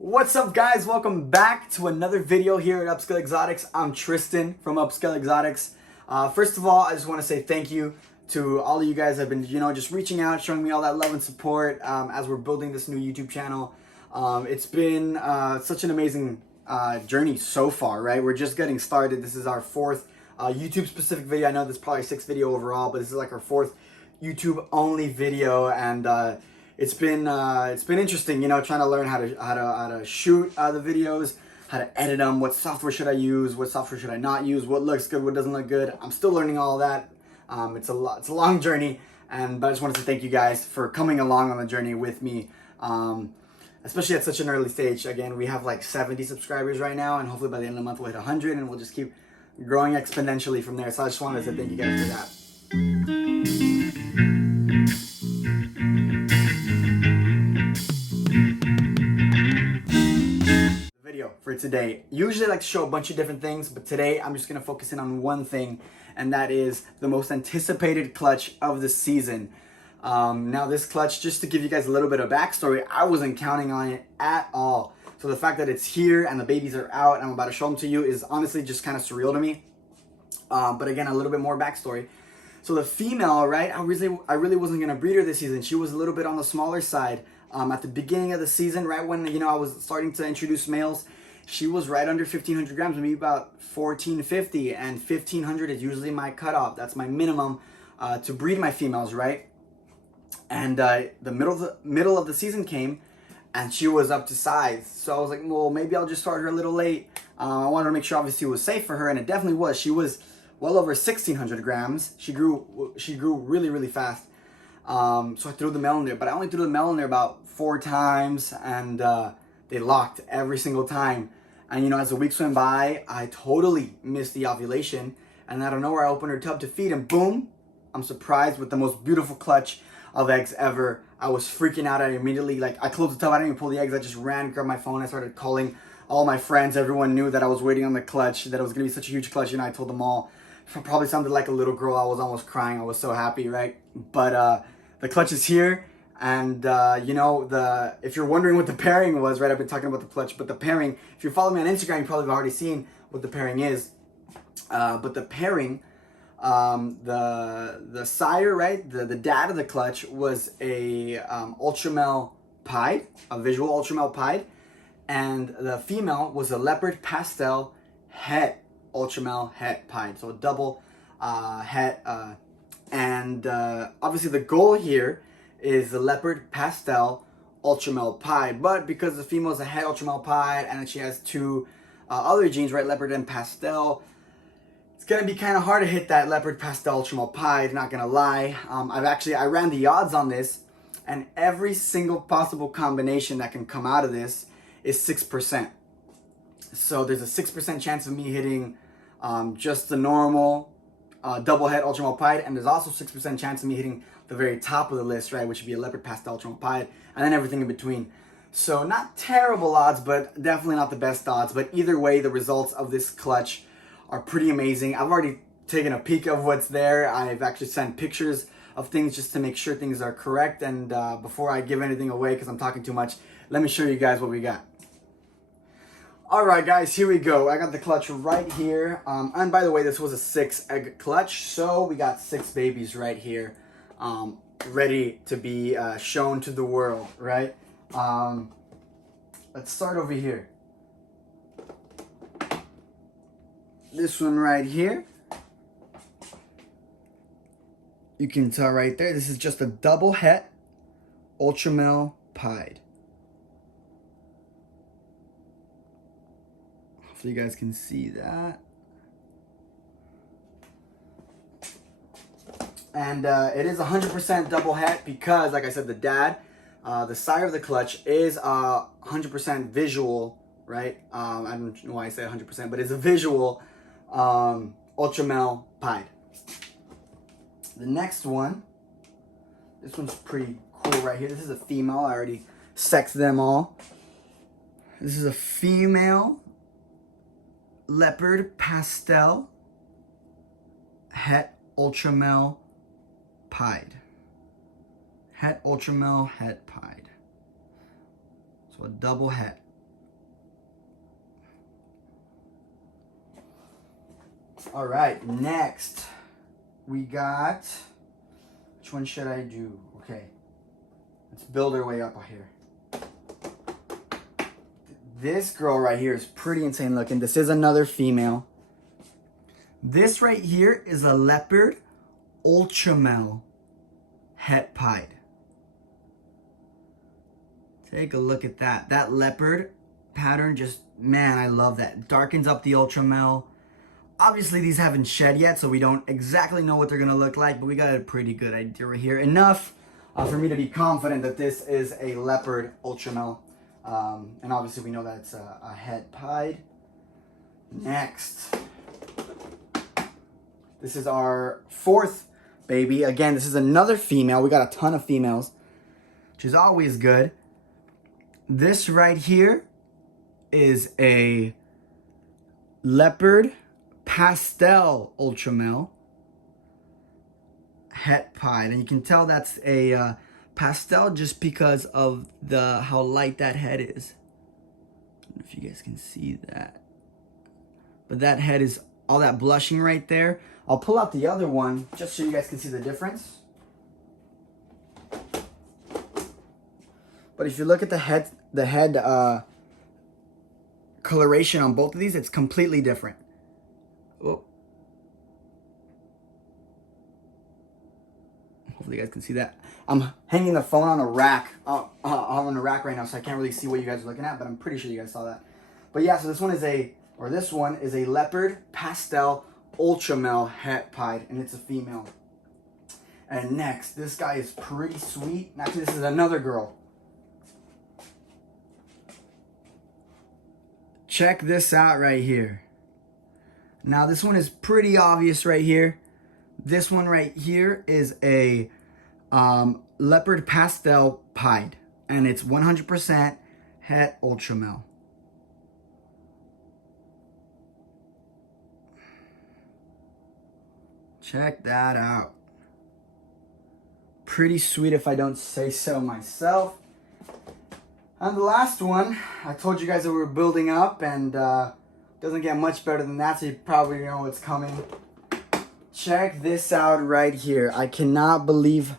What's up, guys? Welcome back to another video here at Upscale X-otics. I'm Tristan from Upscale X-otics. First of all, I just want to say thank you to all of you guys that have been, just reaching out, showing me all that love and support as we're building this new YouTube channel. It's been such an amazing journey so far, right? We're just getting started. This is our fourth YouTube-specific video. I know this is probably sixth video overall, but this is like our fourth YouTube-only video, and it's been interesting, trying to learn how to shoot the videos, how to edit them, what software should I use, what software should I not use, what looks good, what doesn't look good. I'm still learning all that. It's a long journey, but I just wanted to thank you guys for coming along on the journey with me, especially at such an early stage. Again, we have like 70 subscribers right now, and hopefully by the end of the month we'll hit 100, and we'll just keep growing exponentially from there. So I just wanted to thank you guys for that. For today. Usually I like to show a bunch of different things, but today I'm just going to focus in on one thing, and that is the most anticipated clutch of the season. Now this clutch, just to give you guys a little bit of backstory, I wasn't counting on it at all. So the fact that it's here and the babies are out and I'm about to show them to you is honestly just kind of surreal to me. But again, a little bit more backstory. So the female, right, I really wasn't going to breed her this season. She was a little bit on the smaller side. At the beginning of the season, right when I was starting to introduce males, she was right under 1,500 grams, maybe about 1,450, and 1,500 is usually my cutoff. That's my minimum to breed my females, right? And the middle of the season came, and she was up to size. So I was like, well, maybe I'll just start her a little late. I wanted to make sure obviously it was safe for her, and it definitely was. She was well over 1,600 grams. She grew really, really fast. So I threw the male in there, but I only threw the male in there about 4 times, and they locked every single time. And as the weeks went by, I totally missed the ovulation, and out of nowhere I opened her tub to feed, and boom, I'm surprised with the most beautiful clutch of eggs ever. I was freaking out. I immediately, I closed the tub, I didn't even pull the eggs, I just ran, grabbed my phone, I started calling all my friends. Everyone knew that I was waiting on the clutch, that it was gonna be such a huge clutch, I told them all. I probably sounded like a little girl. I was almost crying. I was so happy, right? But the clutch is here, and if you're wondering what the pairing was, right? I've been talking about the clutch, but the pairing, if you follow me on Instagram, you probably have already seen what the pairing is. But the pairing, the sire, right? The dad of the clutch was a Ultramel pied, a visual Ultramel pied, and the female was a leopard pastel het Ultramel het pied, so a double het. And obviously the goal here is the leopard pastel Ultramel pied, but because the female is a het Ultramel pied and she has 2 other genes, right, leopard and pastel, it's gonna be kind of hard to hit that leopard pastel Ultramel pied, not gonna lie. I ran the odds on this, and every single possible combination that can come out of this is 6%. So there's a 6% chance of me hitting just the normal double het Ultramel pied, and there's also 6% chance of me hitting the very top of the list, right, which would be a leopard pastel Ultramel pied, and then everything in between. So not terrible odds, but definitely not the best odds. But either way, the results of this clutch are pretty amazing. I've already taken a peek of what's there. I've actually sent pictures of things just to make sure things are correct. And before I give anything away, because I'm talking too much, let me show you guys what we got. Alright guys, here we go. I got the clutch right here. And by the way, this was a 6-egg clutch, so we got 6 babies right here, ready to be shown to the world, right? Let's start over here. This one right here. You can tell right there, this is just a double het Ultramel pied. So you guys can see that. And it is 100% double het because, like I said, the dad, the sire of the clutch is 100% visual, right? I don't know why I say 100%, but it's a visual Ultramel pied. The next one, this one's pretty cool right here. This is a female. I already sexed them all. This is a female leopard pastel het Ultramel pied. Het Ultramel het pied. So a double het. All right, next we got, which one should I do? Okay, let's build our way up here. This girl right here is pretty insane looking. This is another female. This right here is a leopard Ultramel het pied. Take a look at that. That leopard pattern just, man, I love that. Darkens up the Ultramel. Obviously, these haven't shed yet, so we don't exactly know what they're going to look like, but we got a pretty good idea right here. Enough for me to be confident that this is a leopard Ultramel. And obviously, we know that it's a het pied. Next, this is our fourth baby. Again, this is another female. We got a ton of females, which is always good. This right here is a leopard pastel Ultramel het pied, and you can tell that's a pastel just because of how light that head is. I don't know if you guys can see that, but that head is all that blushing right there. I'll pull out the other one just so you guys can see the difference. But if you look at the head coloration on both of these, it's completely different. Oh. Hopefully you guys can see that. I'm hanging the phone on a rack, on a rack right now, so I can't really see what you guys are looking at, but I'm pretty sure you guys saw that. But yeah, so this one is a leopard pastel Ultramel het pied, and it's a female. And next, this guy is pretty sweet. Actually, this is another girl. Check this out right here. Now, this one is pretty obvious right here. This one right here is a leopard pastel pied, and it's 100% het Ultramel. Check that out. Pretty sweet if I don't say so myself. And the last one, I told you guys that we were building up, and doesn't get much better than that, so you probably know what's coming. Check this out right here. I cannot believe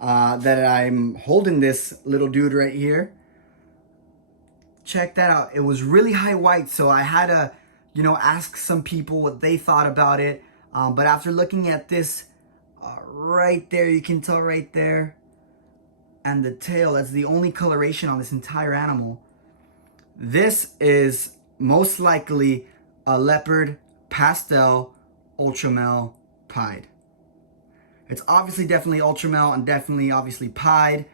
that I'm holding this little dude right here. Check that out. It was really high white, so I had to, ask some people what they thought about it. But after looking at this right there, you can tell right there, and the tail, that's the only coloration on this entire animal. This is most likely a leopard pastel Ultramel pied. It's obviously definitely Ultramel and definitely obviously pied.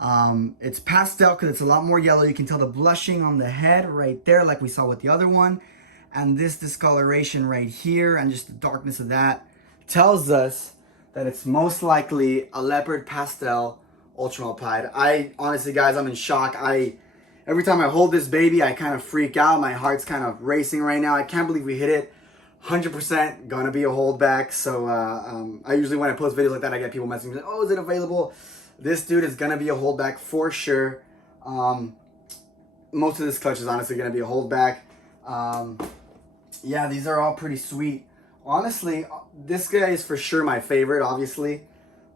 It's pastel because it's a lot more yellow. You can tell the blushing on the head right there like we saw with the other one. And this discoloration right here and just the darkness of that tells us that it's most likely a leopard pastel Ultramel pied. Honestly, guys, I'm in shock. Every time I hold this baby, I kind of freak out. My heart's kind of racing right now. I can't believe we hit it. 100% gonna be a holdback. So I usually, when I post videos like that, I get people messaging me like, oh, is it available? This dude is gonna be a holdback for sure. Most of this clutch is honestly gonna be a holdback. Yeah, these are all pretty sweet. Honestly, this guy is for sure my favorite, obviously.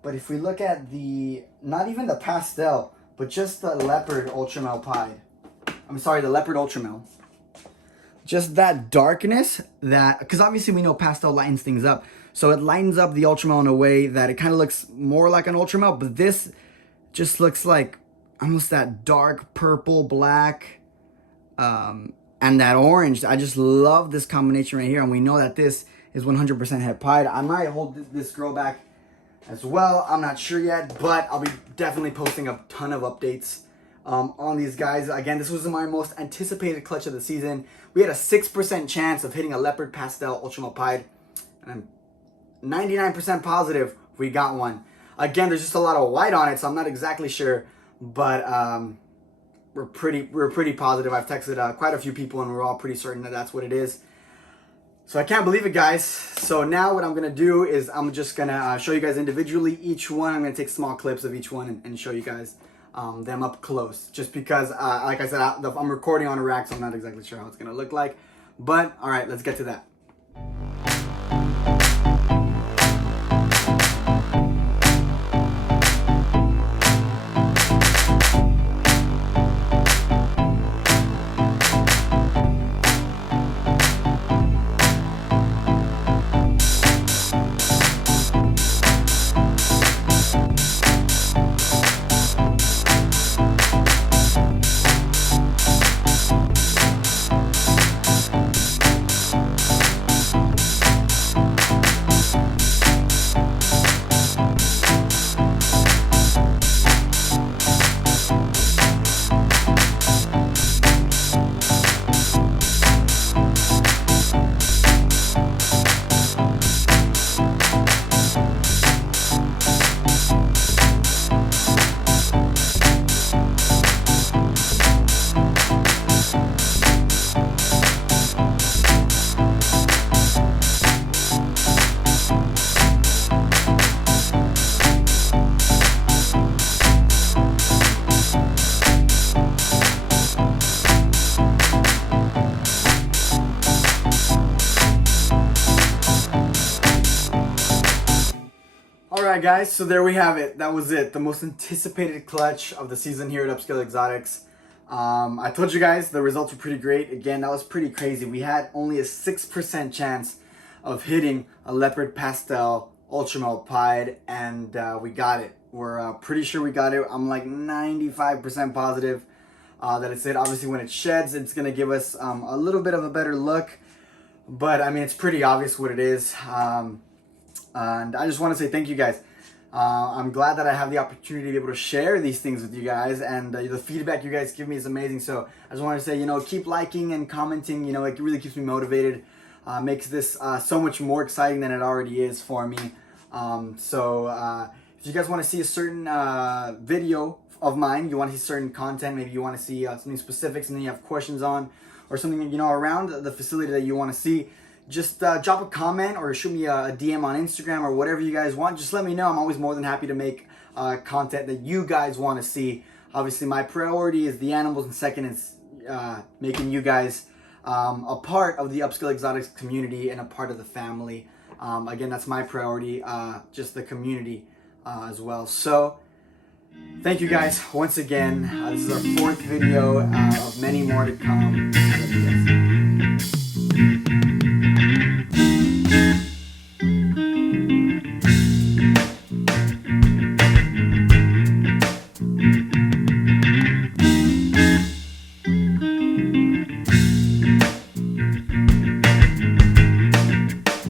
But if we look at not even the pastel, but just the leopard Ultramel pied. I'm sorry, the leopard Ultramel. Just that darkness, because obviously we know pastel lightens things up. So it lightens up the Ultramel in a way that it kind of looks more like an Ultramel, but this just looks like almost that dark purple, black, and that orange. I just love this combination right here, and we know that this is 100% het pied. I might hold this girl back as well. I'm not sure yet, but I'll be definitely posting a ton of updates on these guys. Again, this was my most anticipated clutch of the season. We had a 6% chance of hitting a leopard pastel Ultramel pied, and I'm 99% positive we got one. Again, there's just a lot of white on it, so I'm not exactly sure, but we're pretty positive. I've texted quite a few people, and we're all pretty certain that that's what it is. So I can't believe it, guys. So now what I'm gonna do is I'm just gonna show you guys individually each one. I'm gonna take small clips of each one and show you guys them up close. Just because, like I said, I'm recording on a rack, so I'm not exactly sure how it's gonna look like. But all right, let's get to that. Alright guys, so there we have it. That was it. The most anticipated clutch of the season here at Upscale X-otics. I told you guys the results were pretty great. Again, that was pretty crazy. We had only a 6% chance of hitting a leopard pastel Ultramel pied, and we got it. We're pretty sure we got it. I'm like 95% positive that it's it. Obviously when it sheds, it's going to give us a little bit of a better look. But I mean, it's pretty obvious what it is. And I just want to say thank you guys. I'm glad that I have the opportunity to be able to share these things with you guys, and the feedback you guys give me is amazing. So I just want to say, keep liking and commenting. It really keeps me motivated. Makes this so much more exciting than it already is for me. If you guys want to see a certain video of mine, you want to see certain content, maybe you want to see something specific, something you have questions on, or something around the facility that you want to see, just drop a comment or shoot me a DM on Instagram or whatever you guys want. Just let me know. I'm always more than happy to make content that you guys want to see. Obviously, my priority is the animals, and second is making you guys a part of the Upscale X-otics community and a part of the family. Again, that's my priority, just the community as well. So, thank you guys once again. This is our 4th video of many more to come.